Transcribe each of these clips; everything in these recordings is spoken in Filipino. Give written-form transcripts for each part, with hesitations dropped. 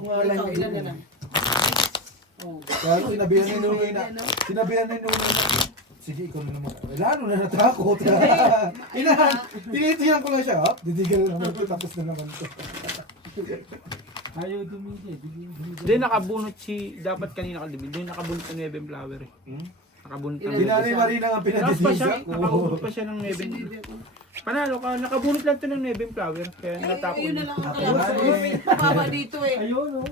ko nga lang. Ikaw, ilan na lang? Oh. Kaya sinabihan ni Nunoy na. Sige, ikaw na naman. Lalo na natakot. Tinitiyan ko lang siya. Didigal na naman ito. Tapos na naman ito. Ayaw dumigay. Hindi, nakabunot dapat kanina kalibig. Hindi, nakabunot ng Nueveng Flower eh. Nakabunot ng Dinanay Marina nga pinadidisa. Nakabunot pa siya ng Nueveng. Panalo ka, nakabunot lang ito ng Nueveng Flower. Kaya natapon. Ayun na lang ang kalaban. Pababa dito eh. Ayun, oh.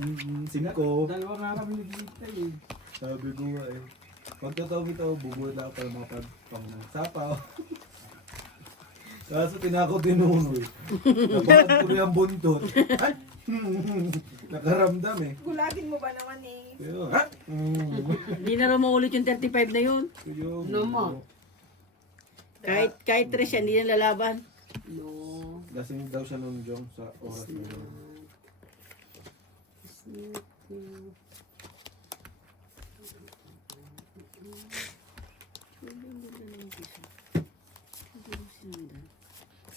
Singko. Dalawa nga kami nagbibigay eh. Sabi ko nga eh. Pagkataong ito, bubuhay na ako para mga pang-sapaw. Kaso tinakot din Nunoy. Napakad ko rin ang buntot. Ay! Nakaramdam eh. Gulatin mo ba naman eh? Pero, ha? Hindi na raw maulit yung 35 na yun. No mo. Kahit tres yan, hindi na lalaban. No. Lasing daw siya noon, Jong, sa oras na yun.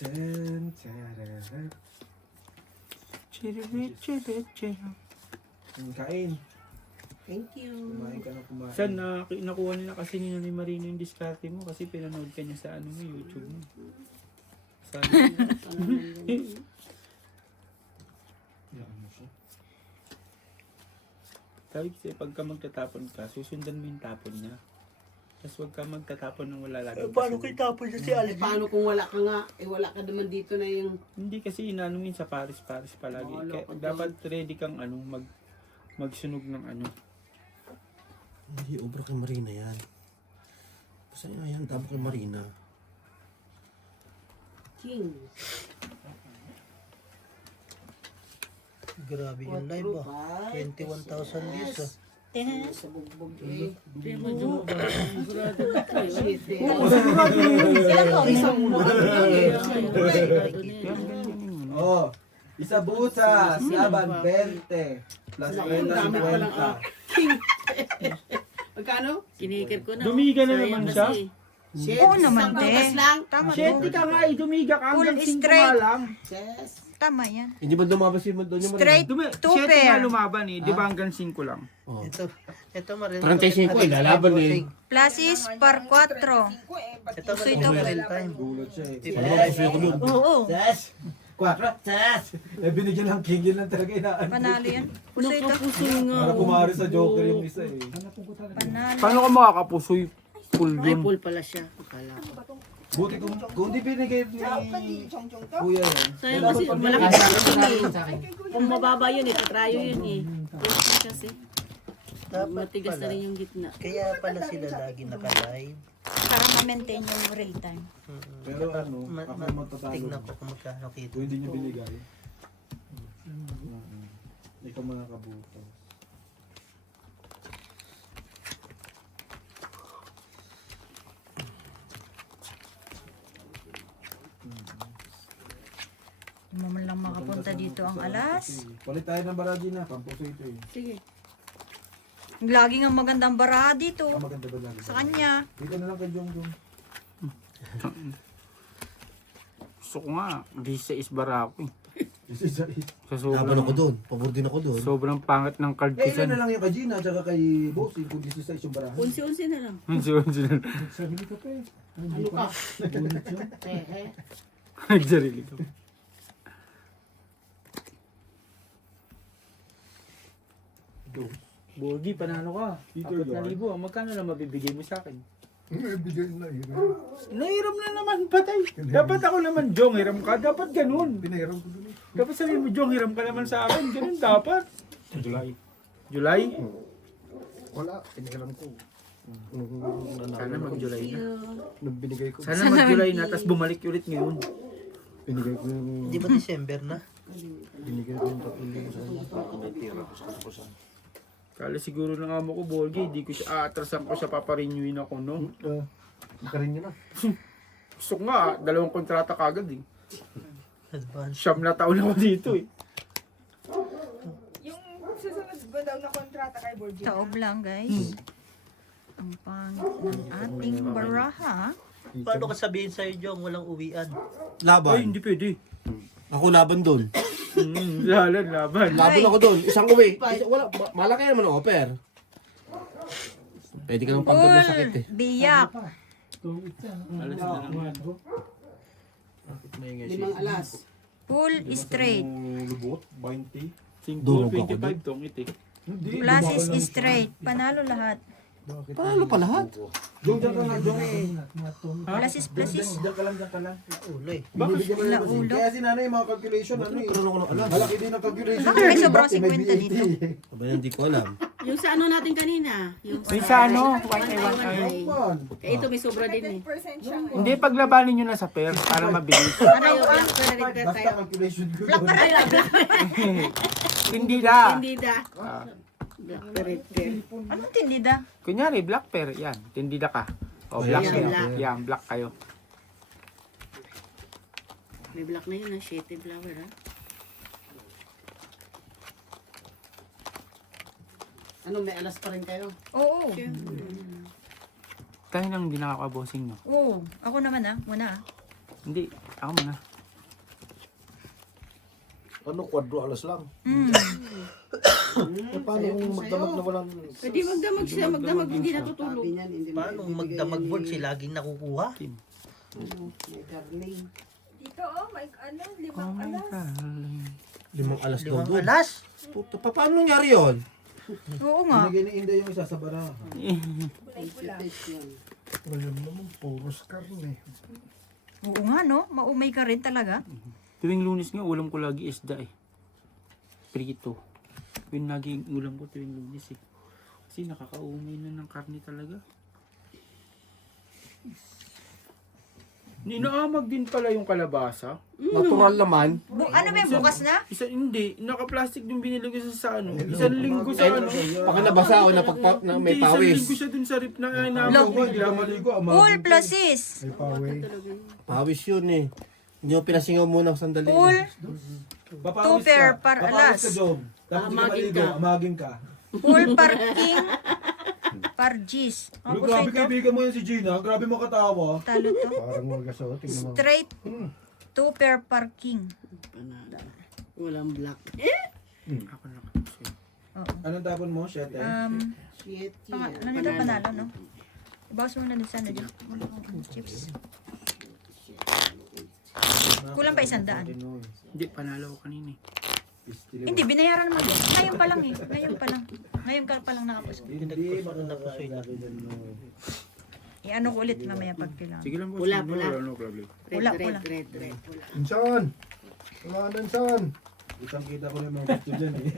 Tan, tarara. Kain. Thank you. Kumain ka na kumain. Saan nakuha nila kasi ni Marino yung diskarte mo kasi pinanood ka niya sa YouTube mo. Saan? Yan mo siya. Sabi kasi pagka magtatapon ka, susundan mo yung tapon niya. Tapos huwag ka magtatapon ng wala lagi. Paano kayo tapon niya si Eh, paano kung wala ka nga? Eh, wala ka naman dito na yung... Hindi kasi inano mo yun sa Paris palagi. Oo, Kaya loko dapat ready kang magsunog ng Hindi, obra kay Marina yan. Basta yan, tama kay Marina. King. Grabe yung live ah. 21,000 views ah. Sa bugbog eh. Shit. Isang ulo. Oh, isa busas, laban 20. Plus Ang dami pa lang 30, King. Magkano? Kinikir ko na. Dumiga na Sayang naman siya. kasi. Shit. Oo naman, Isang te. butas lang. Tama Shit, ka nga dumiga ka hanggang Full 5 straight. nga lang. Yes. Tama yan. Hindi ba dumabas yung doon yung Straight two Shit nga pair. lumaban eh. Di ba hanggang 5 lang? Oh. Ito Marina. 35 eh, lalaban eh. Plus is par 4. Ito Pusoy Marina double. real time. gulat siya eh. Ano ba gusto ko doon? Oo. Ses! 4! Ses! Eh binigyan ng king, yun lang talaga inaan. Panalo yan. Pusoy double. Pusoy nga. Para kumari sa Joker yung isa eh. Panalo. Paano ka makakapusoy? Full Ay, yun. full pala siya. Akala ko. Buti kung di binigay ni Kuya yan. Sayang kasi malaki sa akin eh. Kung mababa yun eh, katrayo yun eh. Pusoy kasi. Dapat Matigas na pala. rin yung gitna. Kaya pala sila lagi naka-live. Para ma-maintain yung real time. Pero ano, ako magtatalo. Tignan ko kung magkano kita. Kung hindi nyo binigay. Ikaw mga kabuto. Hindi mo man lang makapunta dito ang alas. Palit tayo ng baraji na, pampuso ito eh. Sige. Laging ang magandang baraha dito. Ang maganda ba lagi? Sa kanya. Dito na lang kay Jong Jong. Gusto ko nga, di sa isbara ako eh. Isa isa eh. Sa Laban ako doon. Pabor din ako doon. sobrang pangit ng card ko Eh, ilan na siya. lang yung kay Gina, tsaka kay Bossy, kung di sa isang barahan. Unsi-unsi na lang. Sarili ka pa eh. Ano ka? Eh. Nagsarili ko. Bogi, panalo ka. Dito 4,000. Magkano lang mabibigay mo sa akin? Bigay na yun. Nahiram na naman, patay. Dapat ako naman, Jong, hiram ka. Dapat ganun. Pinahiram ko dun eh. Dapat sabihin mo, Jong, hiram ka naman sa akin. Ganun dapat. July? Wala, pinahiram ko. Sana mag-July na. Nung binigay ko. Sana mag-July na, tapos bumalik ulit ngayon. Binigay ko yung... Di ba December na? Binigay ko yung 3,000 sa kanya. Kala siguro ng amo ko, Bolgi, di ko siya, atrasan ko siya, paparenewin ako, no? Makarin nyo na. Gusto ko nga, 2 kontrata kagad eh. Advance. 9 na taon ako dito eh. Yung susunod ba daw na kontrata kay Borgia? Taob lang guys. Ang pangit ng ating baraha. Paano ka sabihin sa'yo, Jong, walang uwian? Ay, Laban. hindi pwede. Ako laban doon. Laban, laban. Labon ako doon. Isang uwi. Wala, malaki naman ang offer. Pwede ka nang pagod na sakit eh. Biyak. Alas na lang. Limang alas. Full straight. Lubot, 20. 5, Durog ako 25 tong itik. Hindi. Plus is straight. Panalo lahat. Paano pa lahat? Jong, dyan ka nga, Jong. Plus is plus is. Dyan ka lang, dyan ka lang. Ulo eh. Binibigyan mo na ng Ulo. Kaya si nanay, mga calculation, ano eh. Nagkaroon ako ng alam. Malaki din ang calculation. Bakit may sobrang Bakit may 50 VAT? dito? Aba, hindi ko alam. Yung sa ano natin kanina. Yung Yung sa ano, 1 Man. Kaya ito may sobra din eh. 10% siya ngayon. Hindi, paglabanin nyo na sa pair para mabilis. Ano yung black credit Basta tayo? calculation ko Black yun. ka rin. Hindi da. Hindi da. Black credit. Anong tindida? Kunyari, black pair. Yan, tindida ka. O, black Yan, kayo. black. Yan, black kayo. May black na yun, shitty flower ha. Ano, may alas pa rin kayo? Oo. Tayo nang hindi nakaka-bossing nyo. Oo. Ako naman muna Hindi, ako muna. Ano, kwadro alas lang. Mm. Paano kung magdamag na walang... Pwede magdamag siya, magdamag hindi natutulog. Paano magdamag board si laging nakukuha? May darling. Dito, oh, may ano, limang Oh my alas. God. 5 alas daw Limang doon. alas. Puta, paano nangyari yun? Oo nga. Binigay ni Inday yung isa sa bara. Kulay-pula. Wala naman, puros karne. Oo nga no. Maumay ka rin talaga. Tuwing Lunes nga, ulam ko lagi isda eh. Prito. Yun lagi yung ulam ko tuwing Lunes eh. Kasi nakakaumay na ng karne talaga. Ninaamag din pala yung kalabasa. Natural naman. Ano ba yung bukas na? Isa hindi, naka-plastic yung binili ko sa ano. Isang linggo sa ano. Baka nabasa o na may Hindi, isang pawis. linggo siya dun sa rip na Log. naamag Ako, hindi ka maligo. Full plus is. May paway. Pawis yun eh. Hindi mo pinasingaw muna sandali. Full. Papawis 2 pair ka. per Papawis alas. ka, Jom. Tapos hindi ka Amagin maligo. ka. Amagin ka. Full parking. Pargis. Pero Ako sa grabe ito. kaibigan mo yun si Gina. Grabe makatawa. Talo to. Parang magaso. Tingnan mo. Straight. 2 pair parking. Panalo. Walang black. Ako na kasi. Oo. Anong tapon mo? Shete? Shit. Nandito panalo no? Ibawas mo na din sana dyan. Chips. Kulang pa 100. Hindi, panalo ko kanina eh. Hindi, binayaran mo din. Ngayon pa lang eh. Ngayon pa lang. Ngayon ka pa lang nakapos. Hindi, Napusoy na. I-ano ko ulit mamaya pag kailangan. Sige lang boss. Pula, Hindi, pula. wala, no problem. Red, Wala, red, wala. red, red, wala. Insan! Wala na insan! Itang kita ko na yung mga gusto dyan eh.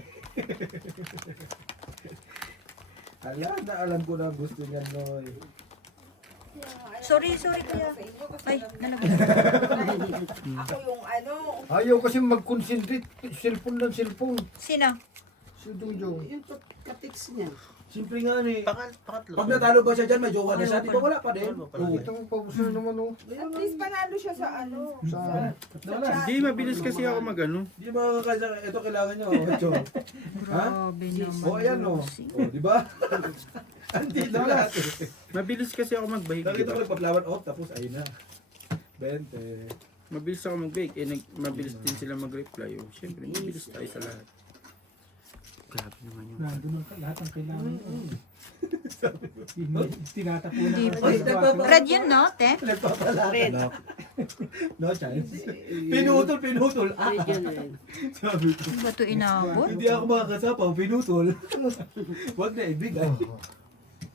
Alam ko na ang gusto niyan, Noy. Sorry kuya. Sa inyo kasi Ay, nalagay. ako yung ano, Ayaw kasi mag-concentrate. Cellphone ng cellphone. Sino? Si Dongjong. Yung katix niya. Simple nga eh. Pangatlo. Pag natalo ba siya dyan, may jowa na siya. Di ba wala pa din? Oo. Ito mo pabuso na naman oh. at least panalo siya sa ano. Sa Wala. Hindi, mabilis kasi ako mag-ano. Di makakasya. Ito kailangan nyo. Ito. Ha? Grabe naman. O ayan o. O, di ba? Andito lahat. Mabilis kasi ako mag-bake. Nakita ko nagpa-flower off, tapos ayun na. 20. Mabilis ako mag-bake. Eh, mabilis din sila mag-reply. Oh. Siyempre, mabilis tayo sa lahat. Grabe naman yung... nandun ang lahat ang kailangan. Tinatapunan Hindi ko. po. Red yun no, te? Red. No chance. Pinutol. Ah, Red yun, red. sabi ko. Hindi ba ito inabot? Hindi ako makakasapa, pinutol. Huwag na ibigay.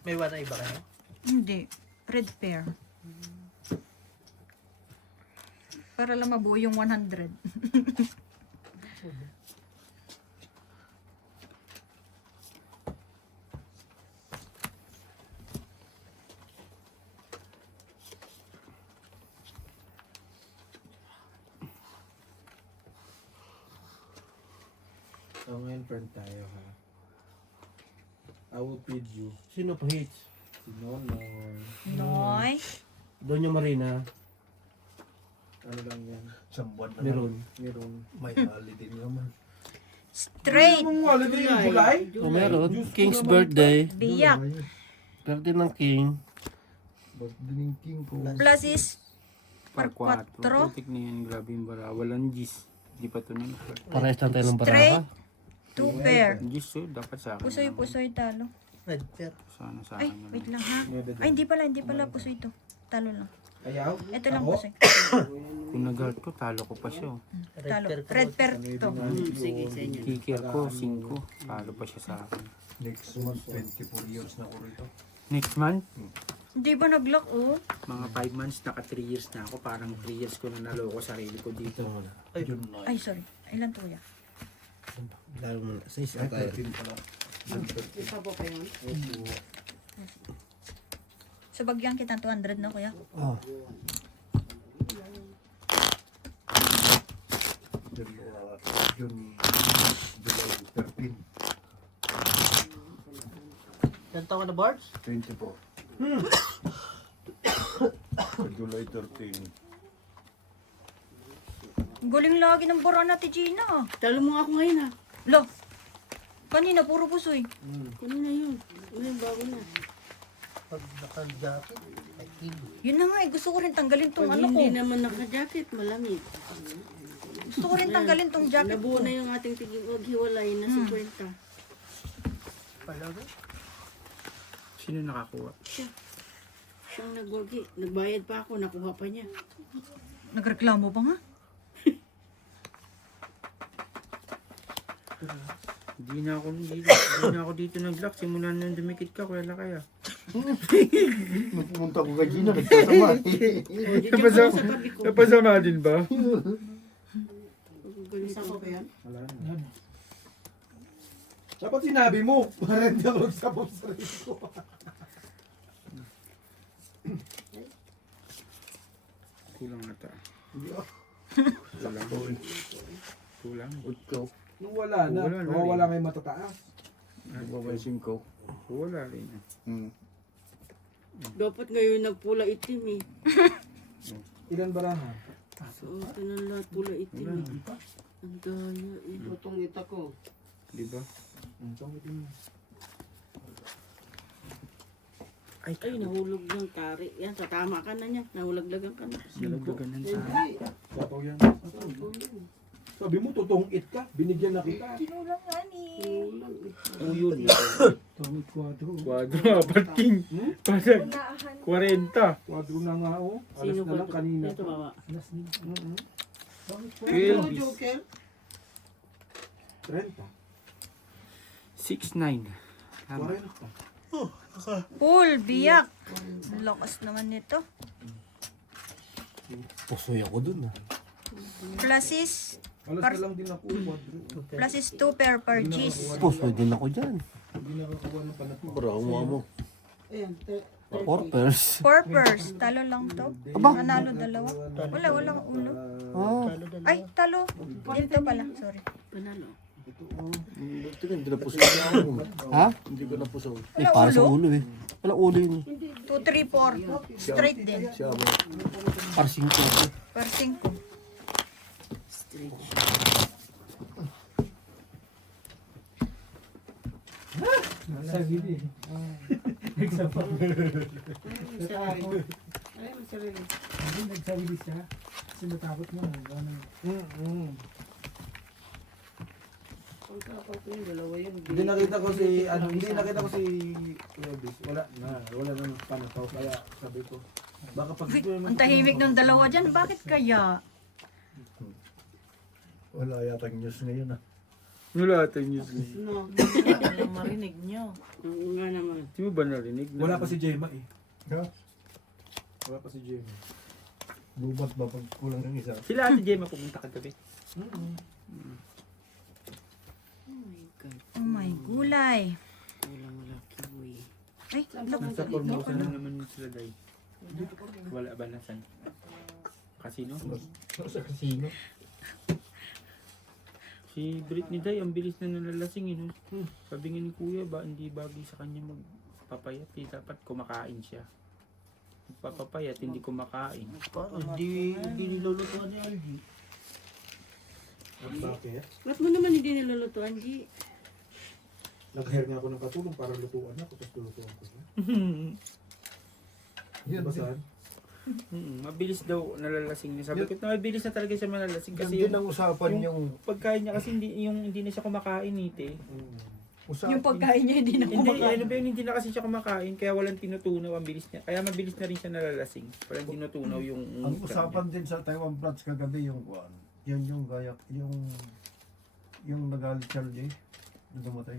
May one na iba kayo? Hindi. Red pair. Para lang mabuo yung 100. So ngayon friend tayo ha. I will feed you. Sino pa hits? Si Nonoy. Noy. Doon yung Marina. Ano lang yan? Isang buwan na Meron. Meron. may holiday naman. Straight. Anong holiday yung July? O meron. King's birthday. Biyak. Birthday ng King. Birthday ng King ko. Plus is Par par 4. 4. Putik na yan. Grabe yung bara. Walang G's. Hindi pa ito na. Parehas lang tayo ng Straight. baraha. 2 pair. Diyos, dapat sa akin. Pusoy talo. Red pair. Sana sa Ay, akin naman. wait lang ha. Ay, hindi pala pusoy ito. Talo lang. Ayaw? Ito lang Ako? pusoy. Kung nag-heart ko, talo ko pa siya. Oh. Talo. Red pair to. Sige, sa inyo. Kicker ko, 5. Talo pa siya sa akin. Next month, 24 years na ako rito. Next month, Hindi ba nag-lock oh? mga 5 months, naka 3 years na ako. Parang 3 years ko na naloko sarili ko dito. Yun na. Ay, sorry. Ilan to ya? Lalo mo na. Sa isa tayo. 13 pala. Isa po kayo. So, bagyan kita 200 na kuya. Ah. June, July 13. Ilan taon ka na, Bards? 24. July 13. Galing lagi ng bura natin, Gina. Talo mo nga ako ngayon ha. Lo, kanina puro pusoy. Kanina yun. Ngayon bago na. Pag naka-jacket, ay king. Yun na nga eh, gusto ko rin tanggalin tong Pag ano ko. hindi naman naka-jacket, malamig. Gusto ko rin tanggalin tong jacket Nabuo ko. na yung ating maghiwalay na 50. Palaga? Sino nakakuha? Siyang nagwagi. Nagbayad pa ako, nakuha pa niya. Nagreklamo pa nga. Hindi na ako dito nag-lock. Simulan nung dumikit ka, kaya kaya. Pumunta ko kay Gina, nagkasama. Diyan ka sa tabi ko. Napasama din ba? Isa ko ba yan? Wala na. Dapat sinabi mo, para hindi ako magsapap sa sarili ko. Kulang ata. Hindi ako. Kulang. Utko. Nung wala na, Wala na nawawala rin. nga yung matataas. Nagbabaysin ko. Wala rin. Dapat ngayon nagpula itim eh. Ilan baraha? So, ito na lahat pula itim eh. Ang daya eh. Itong ita ko. Di ba? Ay, nahulog ng tari. Yan, sa tama ka na niya. Nahulaglagan ka na. Nalagdagan ng sa Sapaw yan. Sabi mo, totoong it ka. Binigyan na kita. Kinulang nga ni. Oh, yun. Kwadro. Quadro, apat king. Parang Unahan. 40. Kwadro na nga oh. Alas Sino na lang ba? kanina. Ito, mama. Elvis. 30. 6'9". Tama. 40. Paul, biyak. Ang lakas naman nito. Pusoy ako dun ah. Pluses. Alas na lang din ako. Kwadro. Pluses 2 pair per G's. Pusoy din ako dyan. Hindi nakakuha ng panat mo. Bro, mo. Ayan, 4 pairs. 4 pairs. Talo lang to. Manalo dalawa. Walang ulo. Ah. Ay, talo. Dito pala. Sorry. panalo. Hindi na pusoy ako. Ha? Hindi ko na pusoy. Eh, Wala para sa ulo? ulo eh. Wala ulo yun eh. 2, 3, 4. Straight din. Siya mo. Parsing ko ako. Per 5. Ay, masarili. Pagkakot ko yung dalawa yun. Hindi nakita ko si Elvis. Wala na panataw. Kaya sabi ko, baka pag Vic, ang tahimik ng dalawa dyan. Bakit kaya? Wala yata news ngayon ah. Wala tayong news. No. Ang marinig nyo. Oo nga naman. Di mo ba narinig? wala pa si Gemma eh. Ha? Wala pa si Gemma. Lubat ba pag kulang ng isa? Sila ate Gemma pumunta kagabi. Oh my gulay. Walang laki boy. Ay, look. Nasa Formosa na naman sila day. Wala ba nasan? Casino? Sa casino. Si Britney day, ang bilis na nalalasing eh. No? Sabi nga ni kuya, hindi bagay sa kanya magpapayat. Eh. Dapat kumakain siya. Magpapapayat, hindi kumakain. Paano? Hindi nilulutuan ni Algie. Bakit? Ba't mo naman hindi nilulutuan, G? Nag-hire nga ako ng katulong para lutuan ako. Tapos lulutuan ko. Yan Diba saan? Mabilis daw nalalasing niya. Sabi ko, mabilis na talaga siya malalasing Yan kasi din ang usapan yung pagkain niya kasi hindi na siya kumakain eh. Yung pagkain niya hindi na Hindi, kumakain. ano ba yun, hindi na kasi siya kumakain kaya walang tinutunaw ang bilis niya. Kaya mabilis na rin siya nalalasing. Walang tinutunaw yung ang usapan din sa Taiwan Floods kagabi yung kuan. Yan yung gayak, yung nagalit Charlie na dumatay.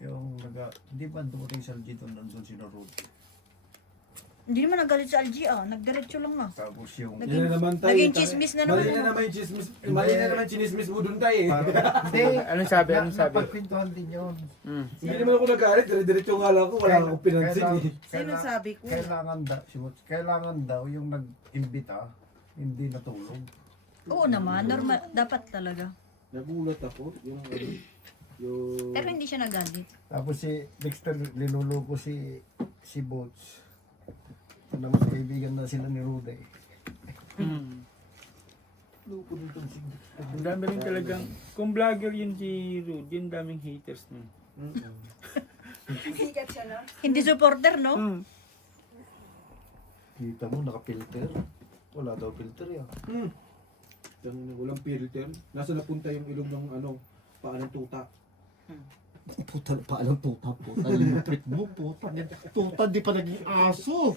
Yung hindi ba dumating sa Algie doon nandun si Narod. Hindi naman nagalit sa LG nagdiretso lang Tapos yung Naging- Yan na naman tayo. naging chismis na naman. Mali na naman yung chismis. Mali na naman yung chinismis mo dun tayo eh. hindi, Anong sabi? Anong sabi? napagkwentuhan din yun. Hindi naman ako nagalit. Dire-diretso nga lang ako. Wala akong pinansin eh. Sino sabi ko? Kailangan daw yung nag-imbita hindi natulog. Oo naman, normal, dapat talaga. Nagulat ako. Yung Pero hindi siya nagalit. Tapos si Dexter linuloko si Boats. Ito naman kaibigan na sila ni Rude. Lupo dito si Ang dami rin talagang, kung vlogger yun si Rude, yung daming haters niya. Sikat siya na. Hindi supporter, no? Kita mo naka-filter. Wala daw filter yan. Yung walang filter. Nasa napunta yung ilog ng paa ng tuta. Puta, paalam puta. Limpit mo, puta. Puta, di pa naging aso.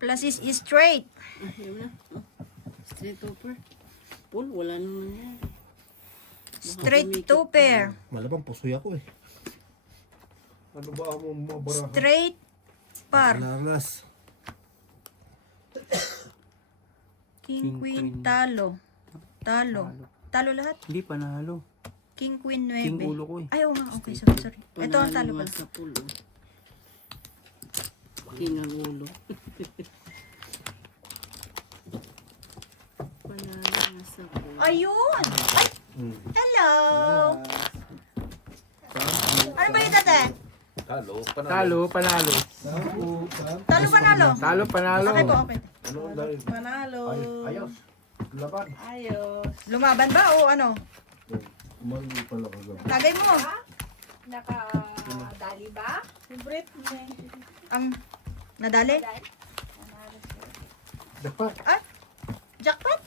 Plus is straight. Ayun na. Straight over. Paul, wala naman yan. Straight to pair. Malabang pusoy ako eh. Ano ba mo mabarahan? Straight par. Lalas. King, queen, talo. Talo lahat. Hindi, panalo. King, queen, King 9. ulo ko eh. Ay, oo nga. Okay, sorry. Ito ang talo Panalo pala. nga sa pool. King ang ulo. Panalo nga sa pool. Ayun! Ay! Hello! Ano ba yung dati? Talo, Talo, panalo. Talo panalo? Talo, panalo. Okay po, okay. Ano dahil? Panalo. Ayos. Laban. Ayos. Lumaban ba o ano? Umali pala kagabi. Tagay mo. Nakadali ba? Favorite niya. Ang nadali? Dapat. Jackpot?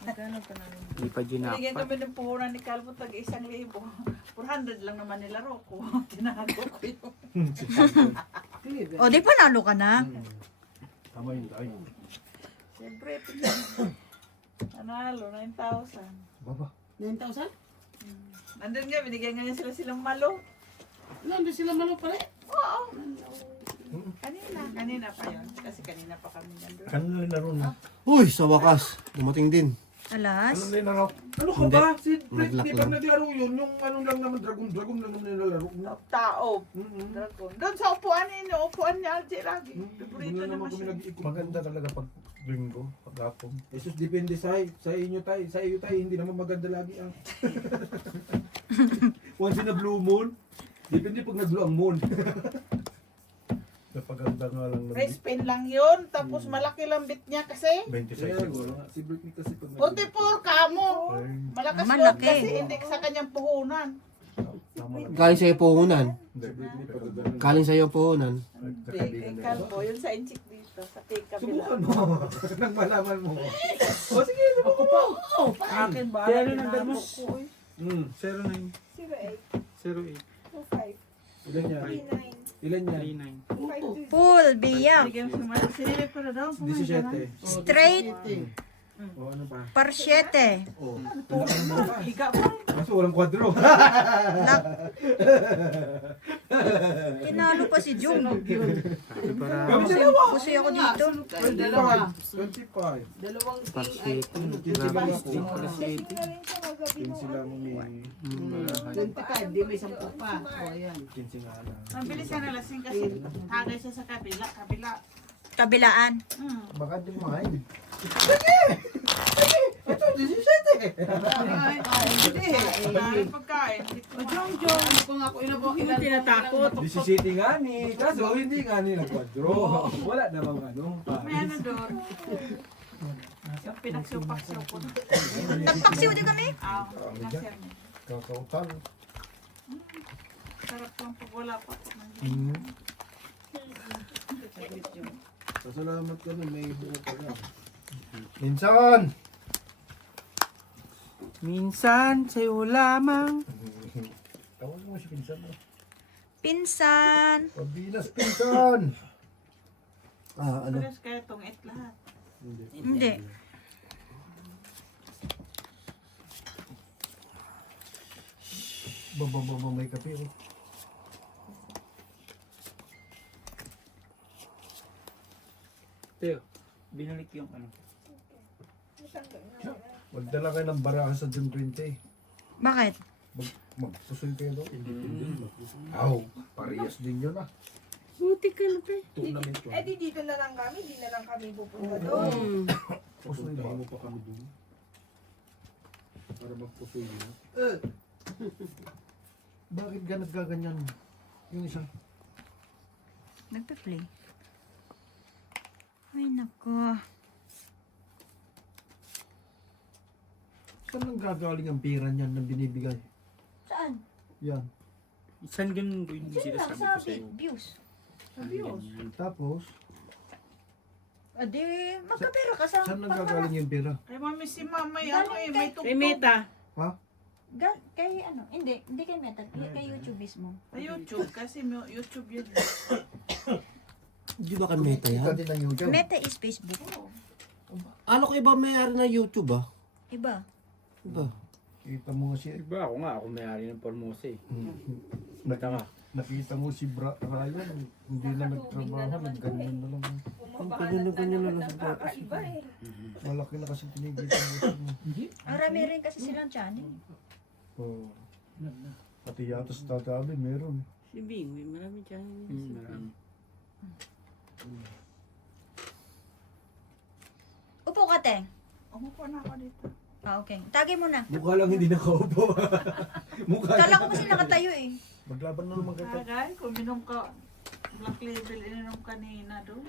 Magkano panalo? Hindi pa Binigyan ginakpa. kami ng puhunan ni Calvo tag 1,000. 400 lang naman nilaro ko. Tinago ko yun. O, di panalo ka na. Tama yun tayo. Siyempre, nanalo, 9,000. Baba. 9,000? Nandun nga, binigyan nga niya silang malo. Nandun sila malo pala. Oo. Kanina pa yun. Kasi kanina pa kami nandun. Kanina na ron. Uy, sa wakas. Dumating din. Alas. din na raw? Ano ka ba? Si Fred, Naglock di lang. ba naglaro yun? Yung lang naman, dragon lang naman nilalaro. Tao. Dragon. Doon sa upuan niya, upuan niya Algie lagi. Paborito Doon na naman naman kami siya. nag-iikot. Maganda talaga pag linggo, pag hapon. Jesus, depende sa inyo tayo. Sa iyo tayo, hindi naman maganda lagi ang. Once in a blue moon. Depende pag nag-blue ang moon. Napaganda nga lang ng Race pin lang yun. Tapos malaki lang bit niya kasi. 26 Kaya siguro. wala nga. Si Britney kasi pag 44 kamo. Ay, Malakas Ah, yun malaki. kasi hindi sa kanyang puhunan. tama lang. Galing sa'yo puhunan. Hindi. Si Britney pag ganun. Galing sa'yo puhunan. Hindi, kay Calvo. Yun sa inchik dito. Sa kay kabila. Subukan mo. Nang malaman mo. O sige, subukan mo. Akin ba? Kaya ano nandun mo? Tinapok ko, eh. 09. 08, 08. 25, Ilan yan? 39, Ilan yan? 39. 25, Full biyak. Bigyan mo si Mara. Sinilip ko na daw. 17. Straight O ano pa? par 7. Higa pa. Kaso walang kwadro. Tinalo pa si Jun. Kasi para Pusoy ako dito. 25. Dalawang king ay parsete. Grabe, Grabe, ako. din pala si lasing na rin siya magabi Yun mo. sila mo may 25, di may 10 pa. O, ayan. 15 nga lang. Mabilis siya nalasing kasi tagay siya sa kabila. Kabilaan. Baka di main. Ito, 17. Ay, hindi. Dahil pagkain. O, Jong, ano ko nga ako inabok ilan Tinatakot. 17 nga ni. Kaso hindi nga ni nagkwadro. Wala namang ano. May ano doon. Yung pinagsupak-supot. Nagpaksiw din kami. Pinasyan niya. Kakautan. Sarap lang pag wala pa ako. Saglit yun. Pasalamat ka na, may buo ka na. Minsan! Minsan sa'yo lamang. Tawag mo si Pinsan mo. Pinsan. Pabinas, Pinsan! Ano? Pares kaya tungit lahat. Hindi. Bababa may kape, oh. Pero, binalik yung ano. Magdala kayo ng baraha sa June 20. Bakit? Magpusoy kayo doon. Aw, parehas din yun ah. Buti ka na, pre. Tournament yun. Eh di dito na lang kami, di na lang kami pupunta doon. Pusoy ba? Puntahan mo pa kami doon. Para magpusoy na. Bakit ka nagkaganyan? Yung isa. Nagpe-play. Ay, nako. Saan nang gagaling ang pera niyan na binibigay? Saan? Yan. Isang ganun ko yung Diyan lang, sinasabi ko sa sa'yo. views. Sa Ang views. ganyan. Tapos, Adi, magkapera ka sa saan nang gagaling yung pera? Kay mami si mama, may ano eh, may Kay tugtog. Meta. Kay ano, hindi kay Meta, kay YouTube mismo. Sa YouTube, kasi may YouTube yun. Di ba kami meta Kita yan? din ang YouTube. Meta is Facebook. Ano ko iba may-ari ng YouTube ah? Iba. Iba. Kita mo si Iba ako nga, ako may-ari ng Formosa eh. Nak- Tama. nakita mo si Ryan, hindi na nagtrabaho, nagganyan na lang. Ganyan na lang sa bata. Kakaiba eh. Malaki na kasi tinigita mo. Marami rin kasi silang channel. Oh. Pati yata sa tatabi, meron. Si Bing, may marami dyan. Marami. Upo ka, te. Umupo na ako dito. Ah, okay. Tagay mo na. Mukha lang hindi nakaupo. Mukha Kala ko kasi nakatayo eh. Maglaban na naman kita. Kagay, kung minom ka, Black Label, ininom kanina doon.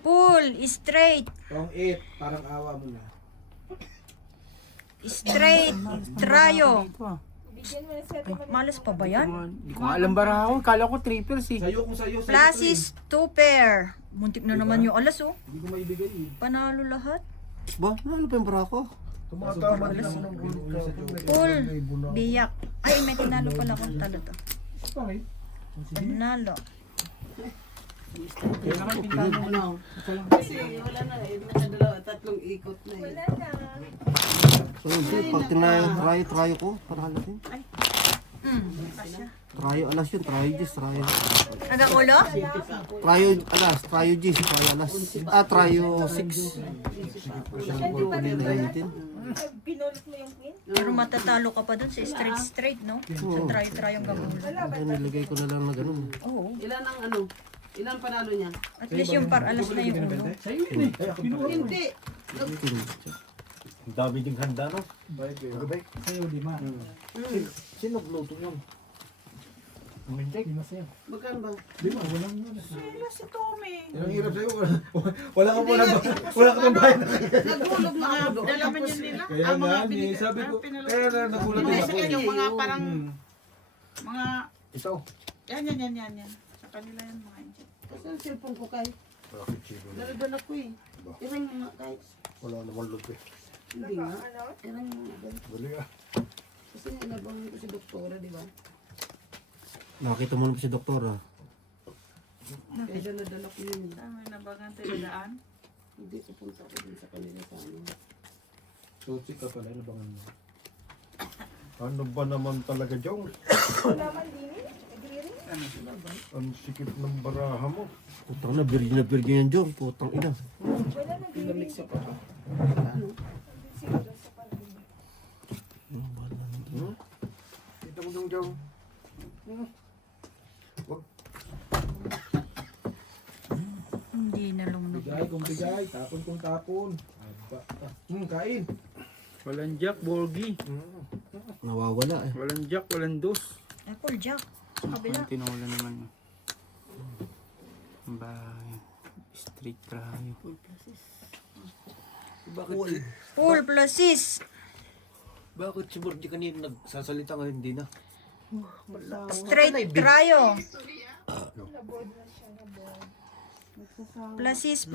Pull, straight, Tong 8, parang awa mo na. straight, trayo. Ito ah. Bigyan mo na siya ito. Malas pa ba yan? Hindi ko nga alam bara ako. Kala ko triples eh. Sayo kung sayo, sayo. Flashes, 2 pair. Muntik na naman yung alas oh. Hindi ko maibigay eh. Panalo lahat. Ba? Ano pa yung barako? Tumatama din naman ng ulit ka. Pull, biyak. Ay, may tinalo pala kung talo to. Bakit? Panalo. Kaya naman pintano mo na. Kasi wala na eh. Nakadalawa, tatlong ikot na eh. Wala na. So, hindi. Pag try ko, para natin. Trayo alas yun, trayo Gis, trayo. Hanggang ulo? Trayo alas, trayo Gis, trayo alas. Trayo 6. Pinulot mo yung queen? Pero matatalo ka pa dun sa straight, no? Sa trayo-trayo ang gabulo. Kaya nilagay ko na lang na ganun. Oo. Ilan ang ano? Ilan panalo niya? At least yung par alas na yung ulo. Hindi. Ang dami ding handa, no? Gabay. Sayo, 5. Sino gluto yun? Magkano ba? Sila si Tommy. Yan ang hirap sa'yo. Wala ka muna ba? Wala ka mong bayan na Naghulog na kayo doon. Dalaman yun nila. Kaya Ang mga nga, binigay- sabi ko, pinalo- kaya na nagulat Hindi, din sa ako. kanya, mga parang, mga, Ito. yan. Sa kanila yan, mga yan. Kasi ang cellphone ko kahit. Bakit sino? Daladala ko eh. Irang mo nga kahit. Wala naman log eh. Hindi nga. Ano? Irang mo nga. guys. Bali ah. Kasi nabangin ko si doktora, di ba? Nakita mo na si doktor ah. Kaya daladala ko yun. May nabagan tayo daan. Hindi ko punta ko din sa kanila sa ano. Sochi ka pala, nabangan mo. Ano ba naman talaga, Jong? Wala man din eh. Nagre-ring. Ang sikip ng baraha mo. Putang na, virgin yan, Jom. Putang ina. Wala nagre-ring. Siguro sa pag-ring. Kita mo dong, Jong. Hindi na lumnog. Bigay kung bigay, tapon kung tapon. Aba. Kain. Walang jack, Borgie. Nawawala eh. Walang jack, walang dos. Apple Jack. Sa kabila. Tinola naman. Bahay. Street trayo. Pull plus 6. Bakit si Borgie kanina nagsasalita ngayon hindi na? Straight tryo. Plasis.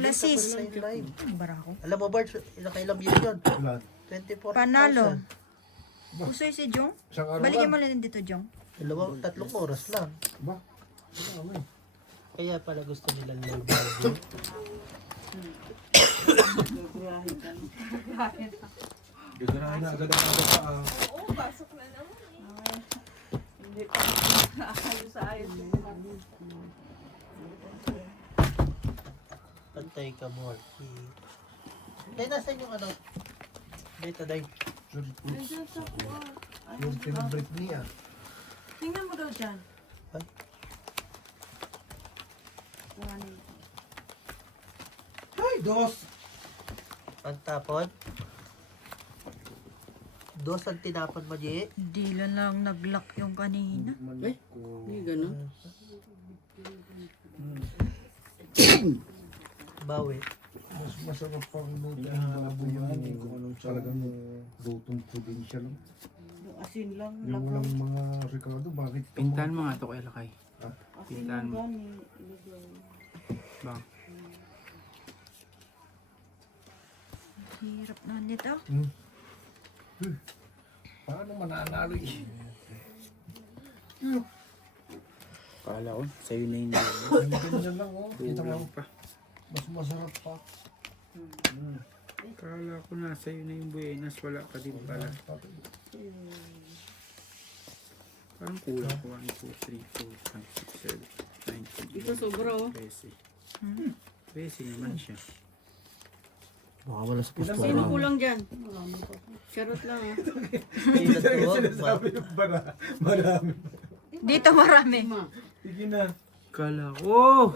Barako. Alam mo, Bards, ilang kailang views yun? Ulan. 24,000. Panalo. Usoy si Jong. Isang araw Balikin lang. mo lang dito, Jong. 3 oras lang. Ba? Wala, wala. Kaya pala gusto nila live. Gaganahin na agad ang agad pa. Oo, pasok na naman. Hindi pa. Ayos sa ayos. Pantay ka, Morty. Dahil nasan yung ano? Dito, Day. Yung pinabreak niya. Tingnan mo daw dyan. Ay. Ay, dos! Ang tapon. 2 ang tinapon mo, Ji. Di lang nag-lock yung kanina. Hindi ganun. Bawi. Mas masarap pang luto ng baboy yung kung anong talagang lutong probinsya lang. Yung asin lang. Yung walang mga Ricardo, bakit ito Pintahan mo nga ito kay Lakay. Asin Pintahan lang mo. gani. Bang. Hirap na nito. Paano mananalo eh? Kala ko, sa'yo na yun. Ganyan lang oh. Kita mo, Kulang pa. mas masarap pa. Kala ko na, sa'yo na yung buenas. Wala ka din pala. Parang kulang ko. 1, 2, 3, 4, 5, 6, 7, 9, 10, Ito sobra oh. 13. 13 naman siya. Baka wala sa Sino postura. kulang dyan? Charot lang ah. Hindi na to. Sinasabi yung bara. Marami. Dito marami. Lima. Sige na. Kala ko.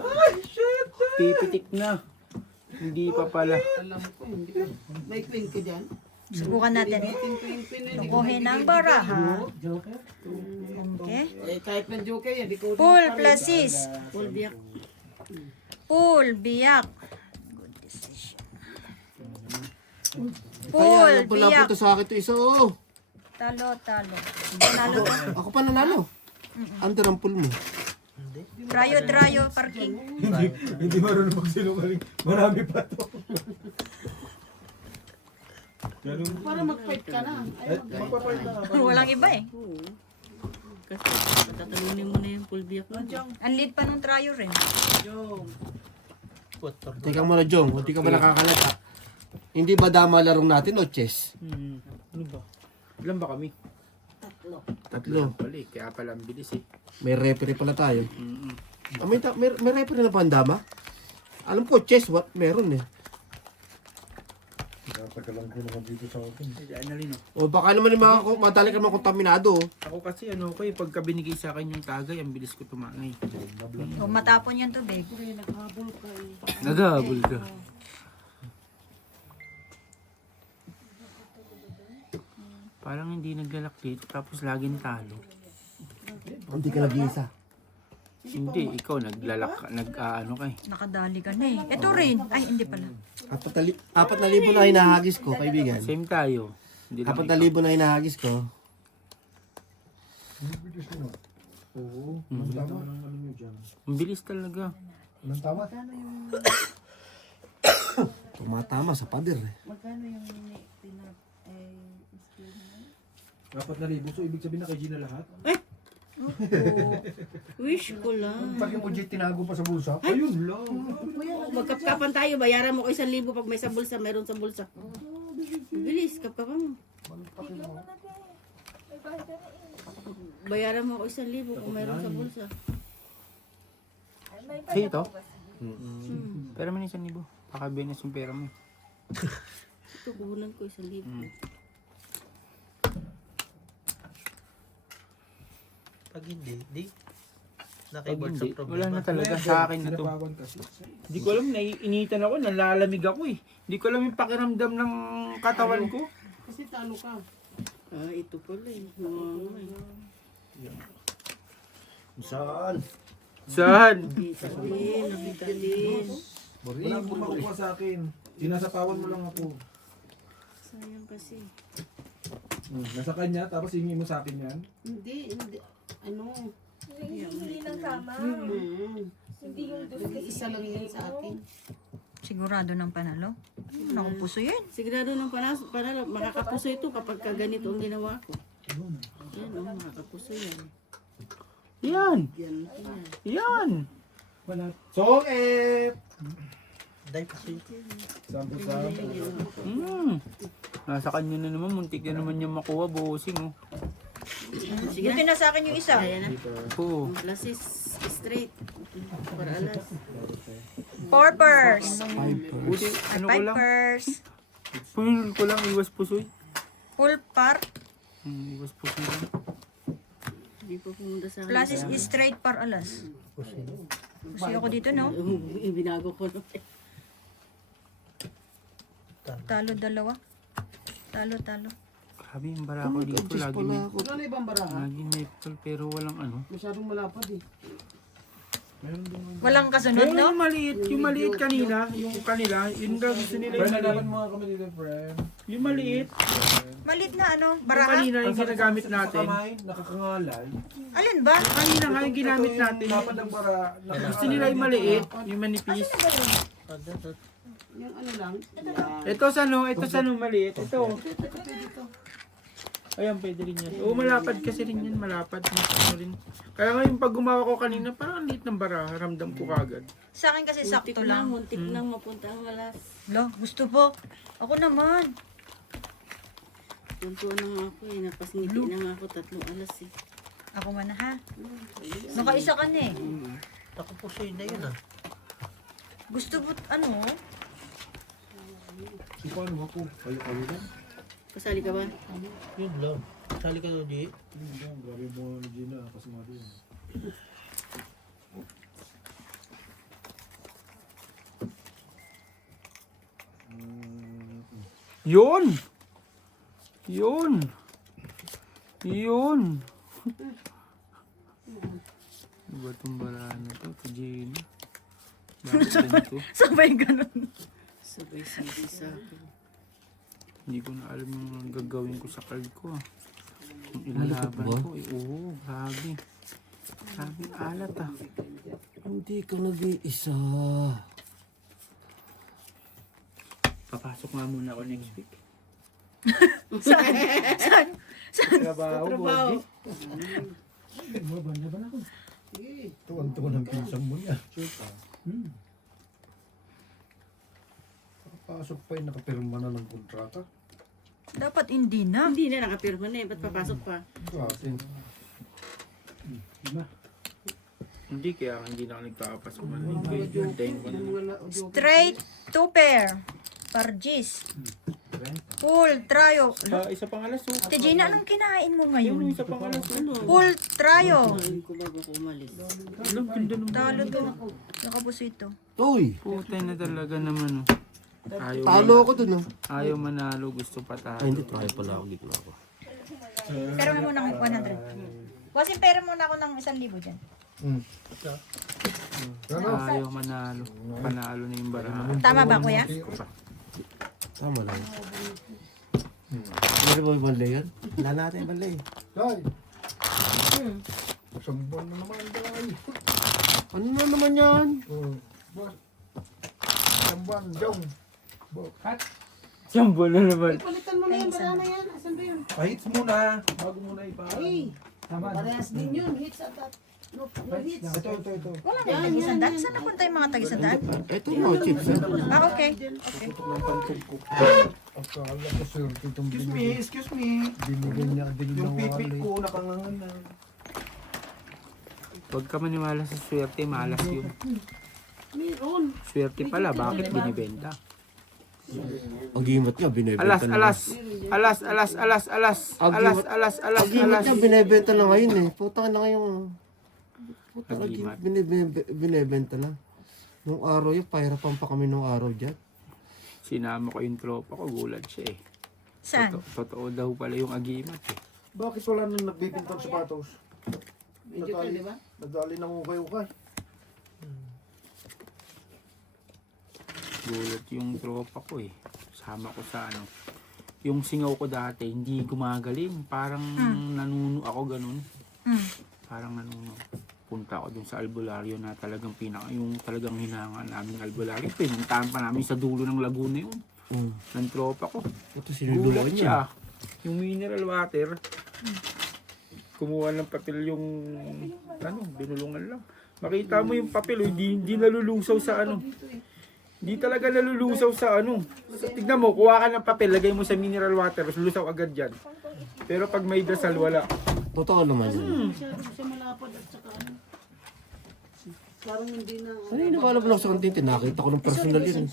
Pipitik na. Hindi pa pala. Alam ko, hindi ko. May queen ka dyan? Subukan natin. Queen. Lukuhin ang baraha. Okay. Eh, type ng joke yan. Di ko Full plasis. Full biyak. Full biyak. Good decision. Kaya Full pala biyak. punta sa akin ito isa, oh. Talo. Talo to. Ako pa nanalo. Under ang pool mo. Tryo parking. Hindi marunong magsinungaling. Marami pa to. Ganun. Para mag-fight ka na. Ay, Magpapalit na nga. Walang iba eh. Oo. Kasi tatalunin mo na yung full biyak mo. Ang lead pa nung tryo rin. Yung. Teka muna, Jong. Hindi ka ba nakakalata? Hindi ba dama larong natin o chess? Ano ba? Ilan ba kami? Tatlo. Pala eh. Kaya pala ang bilis eh. May referee pala tayo. Ah, may referee na pa ang dama? Alam ko, chess, what? Meron eh. Natagalan ko naman dito sa akin. Annalyn O oh. baka naman yung mga madali ka naman kontaminado. Oh. Ako kasi ano ko eh. Pagka binigay sa akin yung tagay, ang bilis ko tumangay. Kung matapon yung tubig. Naghabol ka eh. Naghabol ka. Parang hindi naglalak dito tapos laging talo. Hindi ka nag-iisa. Hindi, ikaw naglalak, nag-ano ka eh. Nakadali ka na eh. Ito rin. Ay, hindi pala. 4,000 na hinahagis ko, kaibigan. Same tayo. Hindi lang ikaw. 4,000 na hinahagis ko. Oo. Ang tama. Ang bilis talaga. Anong tama? Tumatama sa pader eh. Magkano yung pinap... Dapat na libo. So, ibig sabihin na kay Gina lahat? Wish ko lang. Pag yung Uji tinago pa sa bulsa, Ayun lang. Magkapkapan tayo, bayaran mo ko 1,000 pag may sa bulsa, mayroon sa bulsa. Bilis, kapkapan mo. Bayaran mo ko 1,000 kung mayroon sa bulsa. Hey, ito? Pero man 1,000. Baka binas yung pera mo. Ito, kuhunan ko 1,000. Pag hindi, di. Pag Nakibord sa hindi, problema. wala na talaga sa akin na to. Sinabawan kasi. Hindi ko alam, naiinitan ako, nalalamig ako eh. Hindi ko alam yung pakiramdam ng katawan ko. Kasi talo ka. Ah, ito pala eh. saan? Saan? Nakita din. Wala akong makukuha sa akin. Sinasapawan mo lang ako. Sayang kasi. Nasa kanya, tapos hingi mo sa akin yan. Hindi. Ano? Hindi lang tama. Hindi yung Isa lang yan sa akin. Sigurado ng panalo. Ano akong puso yun? Sigurado ng panalo, makakapuso ito kapag ganito ang ginawa ko. Yan, makakapuso yan. Yan! Yan. Yan! So, Dahil kasi. sample-sample. Nasa kanya na naman, muntik na naman niya makuha, bossing oh. Sige Buti na. na sa akin yung isa. Ayan na. Oo. Alas is straight. Para alas. Purpers. Buti, ano ko lang, Pipers. punil ko lang, iwas pusoy. Full par. Iwas pusoy lang. Hindi pa pumunta sa akin. Classes is straight par alas. Kasi ako dito, no? Ibinago ko na. Talo dalawa. Talo. Grabe yung bara ko dito, lagi may, Ano na ibang barahan? lagi may pal, pero walang ano. Masyadong malapad eh. Walang kasunod, no? Yung maliit kanina, yung kanila, yun daw gusto nila yung maliit. mga kami dito, friend. Yung maliit, Malit na ano, yung baraha. kanina yung ginagamit Sa natin. kamay, nakakangalay. Alin ba? Kanina nga yung ginamit natin. Lapad ng bara. Gusto nila yung maliit, yung manipis. Yung ano lang. Ito sa no maliit. Ito. Ayan, pwede rin yan. Oo, malapad kasi rin yan. Malapad. Ano rin. Kaya ngayon pag gumawa ko kanina, parang ang liit ng bara. Ramdam ko kagad. Sa akin kasi sakto lang. Muntik lang mapunta ang alas. Lo, gusto po. Ako naman. Tuntuan na nga ako eh. Napasngiti na nga ako 3 alas eh. Ako man na ha. Nakaisa ka na eh. Nakapusoy na yun ah. Gusto mo, ano? Si paano ako? Kayo lang? Kasali ka ba? Yun lang. Sali ka na di. Grabe mo na Gina. Kasumado yun. Yun! Yun! Yun! Iba itong bara na to, Gina. Bakit ganito? Sabay ganun. Sabay sisi sa akin. Hindi ko na alam yung gagawin ko sa card ko. Yung ilalaban ko. Oo, grabe. Grabe, alat ah. Hindi ka nag-iisa. Papasok nga muna ako next week. Saan? Trabaho, Trabaho. Tuwan-tuwan ng pinsang mo niya. Pasok pa yung nakapirma na ng kontrata. Dapat hindi na. Hindi na nakapirma na eh. Ba't papasok pa? Grabe. Hindi, kaya hindi na ako nagpapasok ng linggo. Hintayin ko na. Straight, 2 pair. Pargis. Full, trio. Isa pang alas oh. Ate Gina, anong kinain mo Ayun, ngayon? isa pang alas oh. Full, trio. Ayun ko bago ko umalis. Alam, ganda nung Talo to. Nakapuso ito. Uy, putay na talaga naman oh. Ayaw, talo ako dun ah. ayaw manalo, gusto pa Ay, tayo. hindi. Tayo pala ako. Gitna ako. Pero nga muna ng 100. Wasin pera muna ako ng 1,000 dyan. Ayaw manalo. Panalo na yung baraha. Tama ba, kuya? Tama lang. Ano ba yung balay yan? Wala natin yung balay. Day! Isang buwan na naman, Day. Ano na naman yan? Boss. Isang buwan, Jong. Siyambo na naman. Palitan mo na yung bara na yan. Asan ba yun? Pahits muna. Bago muna iparang. Parehas din yun. Hits at that. No hits. Ito. Wala na yung tag-isandaan. Saan napunta yung mga tag-isandaan? Ito mo, chips. Ah, okay. Akala ko, sir, itong Excuse me. binigyan niya din Yung ng pipit wallet. ko nakangangan na. Huwag ka maniwala sa swerte, malas yun. Meron. Swerte pala, bakit binibenta? Ang gimat niya, binibenta Alas, na. alas. Alas, alas, alas, alas. Alas, alas, alas, Ang gimat alas. niya, binibenta na ngayon eh. Puta na ngayon. Puta ka, Agimat. binibenta na. Nung araw yun, pahirapan pa kami nung araw dyan. Sinama ko yung tropa ko, gulat siya eh. Saan? Totoo daw pala yung agimat eh. Bakit wala nang nagbibintang sapatos? Medyo ka, di ba? Nadali ng ukay-ukay. Gulat yung tropa ko eh. Sama ko sa ano. Yung singaw ko dati, hindi gumagaling. Parang nanuno ako ganun. Hmm. parang punta ako dun sa albularyo na talagang yung talagang hinanga namin albularyo. Pinuntahan pa namin sa dulo ng Laguna yun. Ng tropa ko. Ito sinulungan Gulat siya. Yung mineral water, kumuha ng papel yung, binulungan lang. Makita mo yung papel, hindi nalulusaw sa Hindi talaga nalulusaw sa tignan mo, kuha ka ng papel, lagay mo sa mineral water, lulusaw agad dyan. Pero pag may dasal, wala. Totoo naman yun. Masyado siya malapad at saka parang hindi na. Ano yung nakalap lang sa kantin? Nakita ko ng personal yun.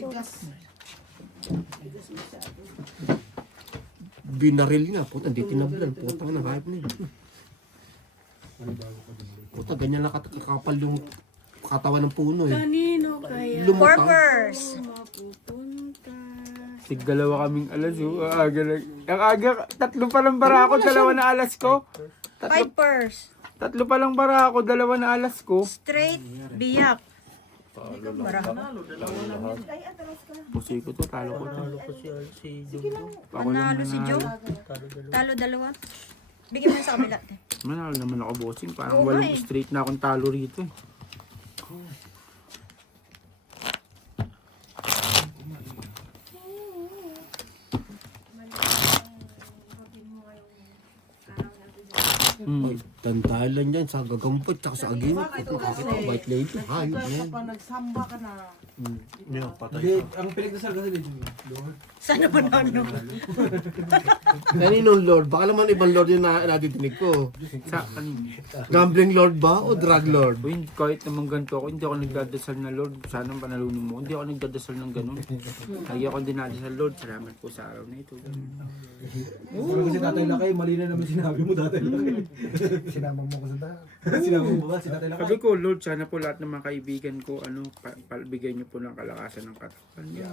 Binaril nga. Puta, hindi tinablan. Puta nga, nakahip na yun. Puta, ganyan lang kakapal yung katawan ng puno eh. Kanino kaya Lumutang. Purpose. mapupunta? Dalawa kaming alas, aga lang. Ang aga, 3 pa lang bara ako, 2 na alas ko. 5 3 pa lang bara ako, 2 na alas ko. Straight, biyak. Bara. Pusi ko to, talo ko to. Panalo si Joe. Talo 2. Bigyan mo sa kabila. Manalo naman ako, bossing. Parang walang straight na akong talo rito eh. Ay, tantalan yan sa gagampot tsaka sa aginit. Nakakita, white lady. Hayop na yan. nagsamba ka na. Hindi, ang pinagdasal kasi dito. Lord. Sana ba nalo? Kaninong lord? Baka naman ibang lord yung nadidinig ko. Sa kanina. Gambling lord ba o drug lord? Uy, kahit naman ganito ako, hindi ako nagdadasal na Lord. Sana panalunin mo. Hindi ako nagdadasal ng ganun. Lagi ako dinadasal, Lord. Salamat po sa araw na ito. Pero kasi Tatay Lakay, mali na naman sinabi mo Tatay Lakay. Sinama mo ko sa daan. Sinabi mo ba si Tatay Lakay? Sabi ko, Lord, sana po lahat ng mga kaibigan ko, bigay niyo po ng kalakasan ng katawan niya.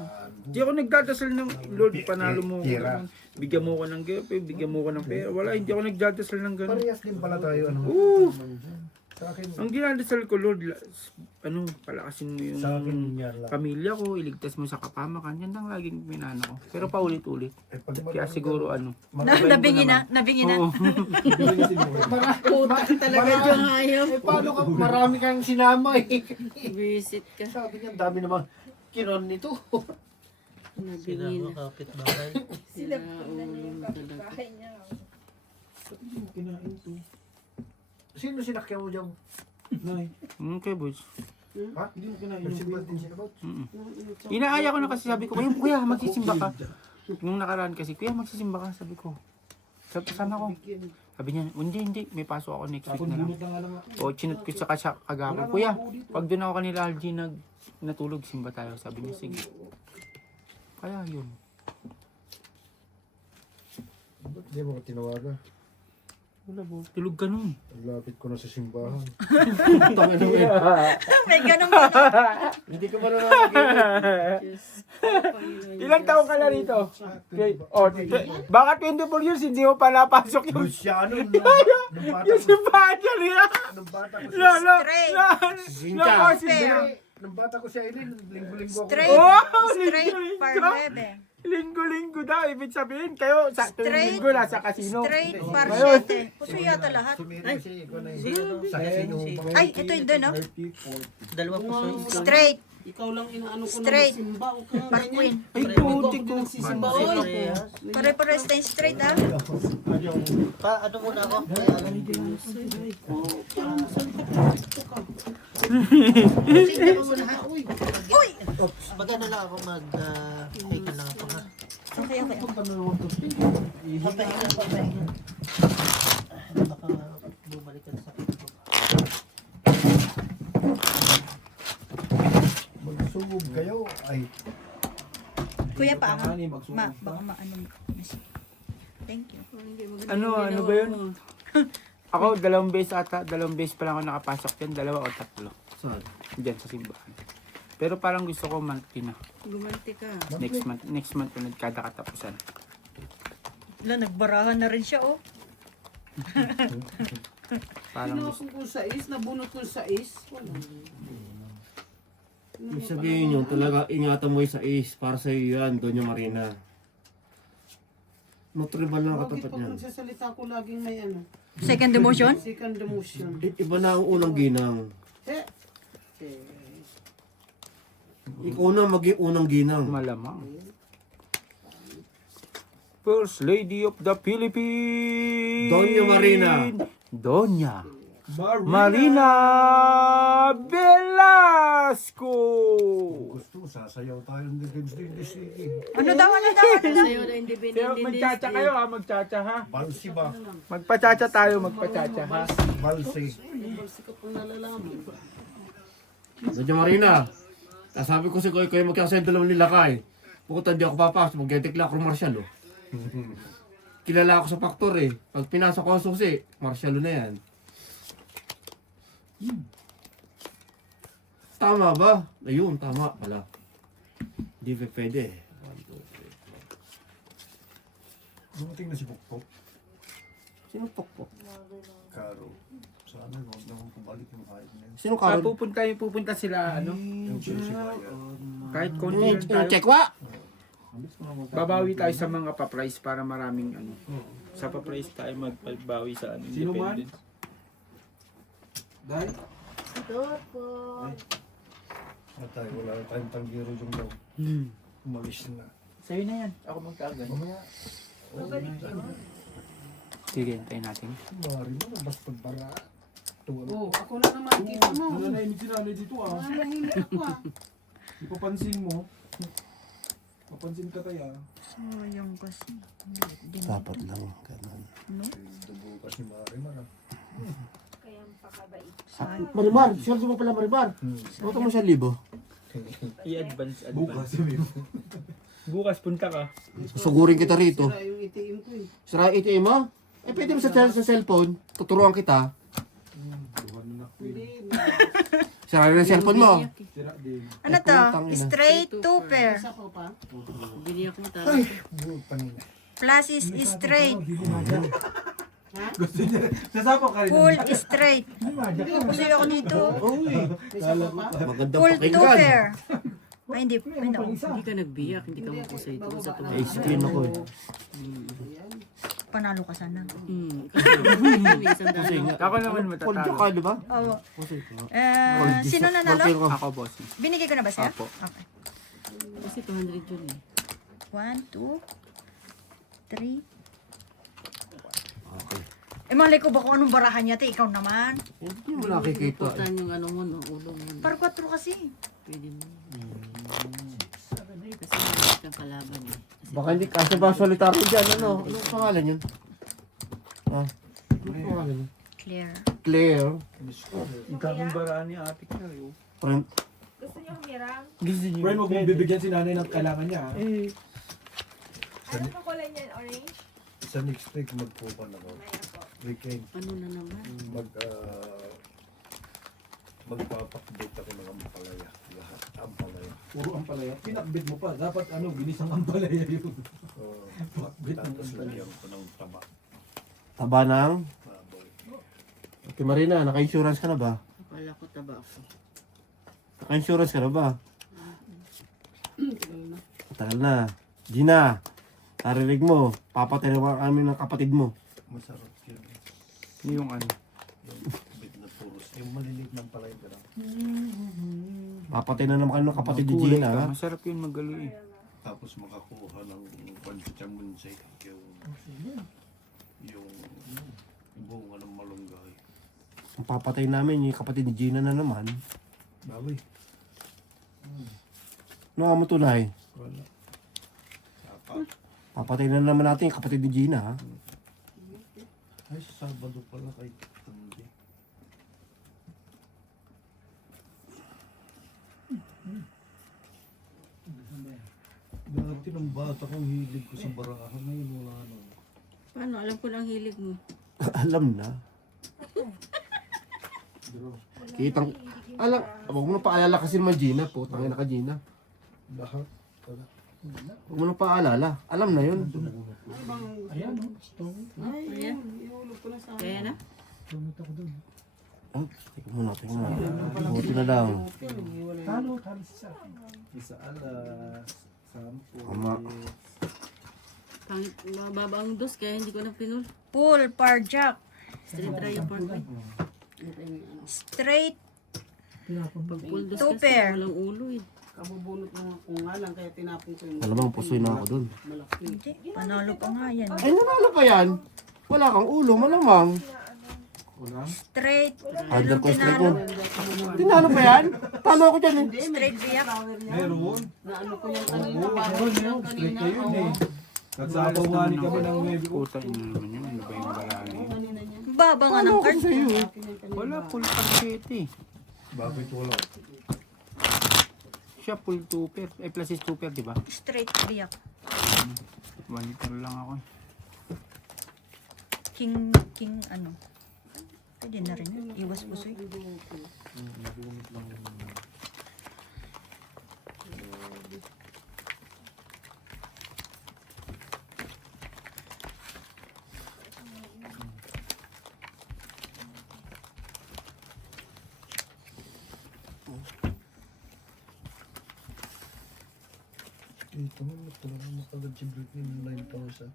Hindi ako nagdadasal ng, Lord, panalo mo ako. Ganun. Bigyan mo ko ng gape, bigyan mo ko ng pera. Wala, hindi ako nagdadasal ng ganun. Parehas din pala tayo. Oo. Sa akin, Ang dinadasal ko, Lord, palakasin mo yung sa akin yan lang. pamilya ko, iligtas mo sa kapamakan. Yan lang laging minana ko. Pero paulit-ulit. Eh, pag Kaya siguro Nabingi na. Oo. Puta talaga yung hayop. Paano ka? Marami kang sinama eh. Visit ka. Sabi niya, dami naman kinon nito. Nabingin. Kapit bahay. Sila ulo talaga. Kinain to. Sino sinakyan mo dyan? Nay, Okay, boys. Ha? hindi mo kinain Nagsimba yung din siya ba? Inaaya ko na kasi sabi ko, kuya, magsisimba ka. Nung nakaraan kasi, kuya, magsisimba ka, sabi ko. Sama ko. Sabi niya, hindi, may pasok ako next week Ako na lang. bunot na nga lang ako. O, chinut ko sa kagapon. Kuya, pag doon ako kanila Algie natulog, simba tayo. Sabi niya, sige. Kaya yun. Hindi mo ko tinawagan. Wala po. Tulog ka nun. Lapit ko na sa simbahan. May ganun ba? Hindi ko marunong Ilang taon ka na rito? Okay. Oh, baka 24 years, hindi mo pa napasok yung Luciano, nung bata yung ko, simbahan niya nila. nung bata ko No, siya, no, Straight. no, Zinca. no, simbahan. nung bata ko siya, linggo-linggo ako. Straight. Oh, Straight linggo-linggo. parlebe. Linggo-linggo daw, ibig sabihin kayo sa tuwing Straight. linggo nasa casino. Straight parsyete. Puso yata lahat. Sumiro siya, ikaw na yun. Sa kasino. Ay, ito yung doon, no? Dalawa po sa Straight. Ikaw lang inaano ko Straight. na simba. O ka Parkwin. Ay, puti ko. Simba. Pare-pares na yung straight, ha? Ano muna ako? Uy! Magano lang ako mag-take lang ako ha. Okay, okay. Papahinga. Baka bumalik ka sa sakit ko. Magsugod kayo. Ay, Kuya pa, ha? Baka maano mo. Thank you. Ano ba yun? Ako, 2 beses ata, 2 beses pa lang ako nakapasok dyan, 2 o 3. Saan? Dyan sa simbahan. Pero parang gusto ko monthly na. Gumanti ka. Next month ko kada katapusan. Wala, nagbarahan na rin siya, oh. Parang Kinuha gusto. ko sa is, nabunot ko sa is. Wala. Ibig sabihin yun, talaga ingatan mo yung sa is para sa iyo yan, Doña Marina. Nutribal lang Bakit katapat pag niyan. nagsasalita ko laging may ano? Second demotion? Second demotion. Iba na ang unang ginang. Eh, Ikaw na maging unang ginang. Malamang. First Lady of the Philippines. Doña Marina. Doña Marina Velasco. Gusto, sasayaw tayo ng Independence City. Ano daw? Sa'yo na Kaya independent magchacha kayo ha, magchacha ha. Balsi ba? Magpachacha tayo, magpachacha ha. Balsi. Doña Marina, sabi ko si Koy Koy magkakasendo lang nila kay. Puta di ako papasok, magkikla ako Marshall oh. Kilala ako sa factory. Pag pinasok ko ang susi, Marshall na yan. Tama ba? Ayun, tama pala. Di pa pwede. Dumating na si Pukpok. Sino pokpok? Karo. Sana huwag naman pabalik yung kahit na yun. Sino Ah, Karo? pupunta sila, ano, Yung Chelsea Bayan. kahit konti lang tayo. Chekwa? Babawi tayo sa mga pa-price para maraming ano. Sa pa-price tayo magbabawi sa ano, Sino man? independence. Dahil? Matay, wala na tayong tanggiro yung daw. Umalis na. Sa'yo na yan. Ako magkagan. Mamaya, Sige, hintayin natin. mari mo na basta bara. oh, ako na naman. Kita mo. Nananahimik si nanay dito ah. Nahihili ako ah. Ipapansin mo. Papansin ka tayo ah. Sayang kasi. Dapat lang, ganun. Dugo kasi mari mo na. Marimar, siya mo pala Marimar. Buto mo siya libo. I-advance, Bukas advance. sabi mo. Bukas punta ka. Sugurin kita rito. Sira yung ATM ko eh. Sira ATM mo? Eh pwede mo sa cellphone. Tuturuan kita. Hindi. Sira rin ang cellphone mo. Sira din. Ano to? putang ina. Straight to pair. Isa ko pa. Biniyak mo talaga. Panina. Plus is straight. Gusto niya. Sasapa ka rin. Full straight. Gusto ako dito. Isa ko pa. Magandang Full to pakinggan. pair. Ay, hindi. Hindi. Hindi ka nagbiyak, hindi ka makusay doon sa tuwa. Ay, screen ako eh. Panalo ka sana. Kasi isang Kasi daan. nga. Ako naman Poljo matatalo. ka, di ba? Oh, Kasi ka. sino nanalo? Ako, boss. Binigay ko na ba siya? Apo. Okay. Kasi 200 yun eh. 1, 2, 3. Okay. Eh, malay ko ba kung anong barahan niya, te? Ikaw naman. Hindi mo nakikita eh. Important yung ano mo, no, ulo mo. Par 4 kasi. Pwede mo. Kasi maliit kang kalaban eh. Kasi Baka hindi kasi ba solitaryo dyan, ano? Anong pangalan yun? Ah, anong pangalan yun? Clear. Claire. Ang daming baraan ni ate Claire. Friend. Gusto niyo humirang? Gusto niyo. Friend, huwag mong bibigyan si nanay ng kailangan niya ah. Eh, Ano pa kulay niyan? Orange? Sa next week magpupan ako. Weekend. ano na naman. Magpapakdate ako ng ampalaya. Lahat ampalaya. Puro ampalaya. Pinakbit mo pa. Dapat ano, ginisang ampalaya yun. Pakbit mo Tapos ampalaya. lagyan ko ng taba. Taba ng... Baboy. Okay, Marina, naka-insurance ka na ba? Akala ko taba ako. Naka-insurance ka na ba? Tagal na. Gina, narinig mo. Papatay na kami ng kapatid mo. Masarap yun. yung ano. Yung bit na puros. Yung maliliit ng palay ka lang. Papatay na naman kami ng kapatid ni Kulay Gina. ka. ha? Masarap yun magalo eh. Tapos makakuha ng panchachamunsay. Yung bunga ng malunggay. Ang papatay namin yung kapatid ni Gina na naman. Baboy. Ano nga mo tunay? Wala. Sapa. Papatay na naman natin yung kapatid ni Gina. Ha? Ay, Sabado pala kay Tandi. Dati ng bata kong hilig ko sa barahan. Ngayon wala na. Paano? Alam ko lang hilig mo. Alam na. Kitang... Alam, huwag mo na paalala kasi naman Gina po. Tangin na ka Gina. Lahat. Wala. Huwag mo na paalala. Alam na yun. Ayan no. Ayan. Kaya na? Ah, tingnan mo na, tingnan mo. Buti na lang. Isa alas. Sampo. Tama. Pangit, mababa ang dos, kaya hindi ko na pinul. Full par jack. Straight try yung part. Straight Pag full dos Two kasi pair. walang ulo eh. Kabubunot lang ako nga lang, kaya tinapon ko yung Alamang pusoy na ako dun. malaki. Hindi, panalo pa nga yan. Ay, nanalo pa yan. Wala kang ulo, malamang. Straight. Under ko strike mo. Tinalo pa yan? Talo ako dyan eh. Straight biyak. Meron. Na ano ko yung kanina, Oo, parang meron yung yun. Straight kanina. kayo yun eh. Nagsapaw nga ni kami ng maybe. Puta ina naman yun. Ano ba yung balali yun? Baba nga ng card. Wala, full target eh. Bakit wala? Siya full two-pair. Plus is two-pair, di ba? Straight biyak. 1 liter lang ako eh. King ano. Pwede na rin yun. Iwas pusoy. Ito mo, talagang makagad-sibrit ng 9,000.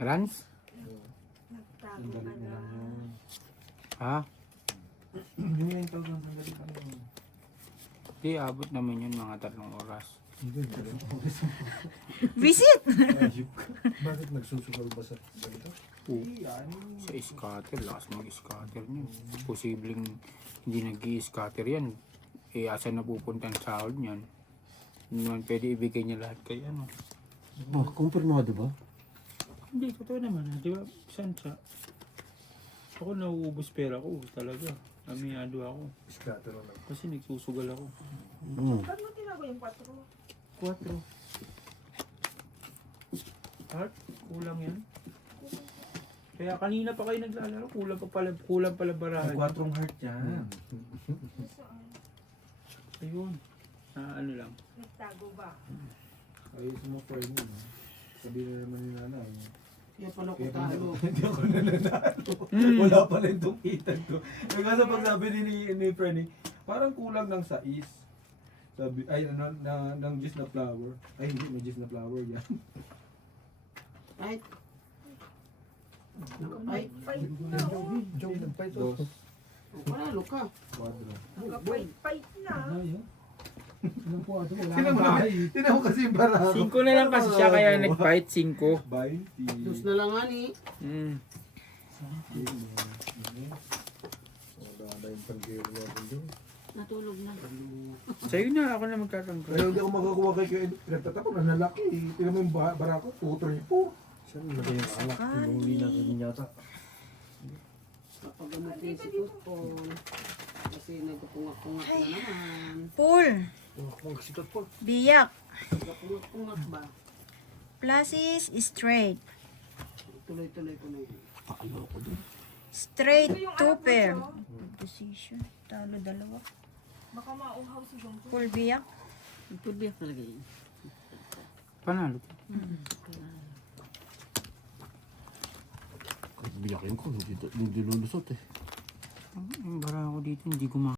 Runs? Ha? Yung 9,000 ang galing pa naman. Di, abot naman yun mga 3 oras. Visit! Bakit nagsusugal ba sa ganito? Sa scatter, lakas mag-scatter niyo. Posibleng hindi nag-i-scatter yan. Eh, asa napupunta ang sahod niyan? Hindi naman pwede ibigay niya lahat kay ano. Oh, kumpirmado ba? Hindi, totoo naman. Di ba, saan siya? Ako nauubos pera ko talaga. Amiyado ako. Scatter lang. Kasi nagsusugal ako. Ba't mo tinago yung 4? 4. Heart? Kulang yan. Kaya kanina pa kayo naglalaro, kulang pala barahan. May 4 heart yan. Ayun. Ano lang. Nagtago ba? Ayos mo for me. Sabi na naman ni nanay. Kaya pala ko Kaya talo. hindi ako nananalo. Wala pala yung tukitan ko. Yung kasi pag sabi ni Frenny, parang kulang ng sais. Sabi, ay, ng juice na flower. Ay, hindi, may juice na flower yan. Right? Nakapay. Joke, nagpay to. Dos, Panalo ka. quadro. Nakapay-fight na. Tinan mo kasi yung barako. 5 na lang kasi siya kaya nag-fight 5. 20. Dos na lang nga ni. Mm. Natulog na. Sa'yo na, ako na magtatanggal. Kaya hindi ako makakuha kay Kuya Ed. Pinagtatapos na nalaki. Tinan mo yung barako, 2-3-4. Saan nilagay yung alak? Inuwi na rin yata. Kapagamutin si Tutpon. Kasi nagpungak-pungak na naman. Full. Magsitot po. Biyak. Nagpungak-pungak ba? Plus is straight. Tuloy-tuloy ko na yun. Straight 2 pair. Position. Talo dalawa. Baka mauhaw si Jong. Full biyak. Nagpudbiyak talaga yun. Panalo. Biyakin ko, hindi lulusot eh. Yung bara ako dito, hindi gumagana.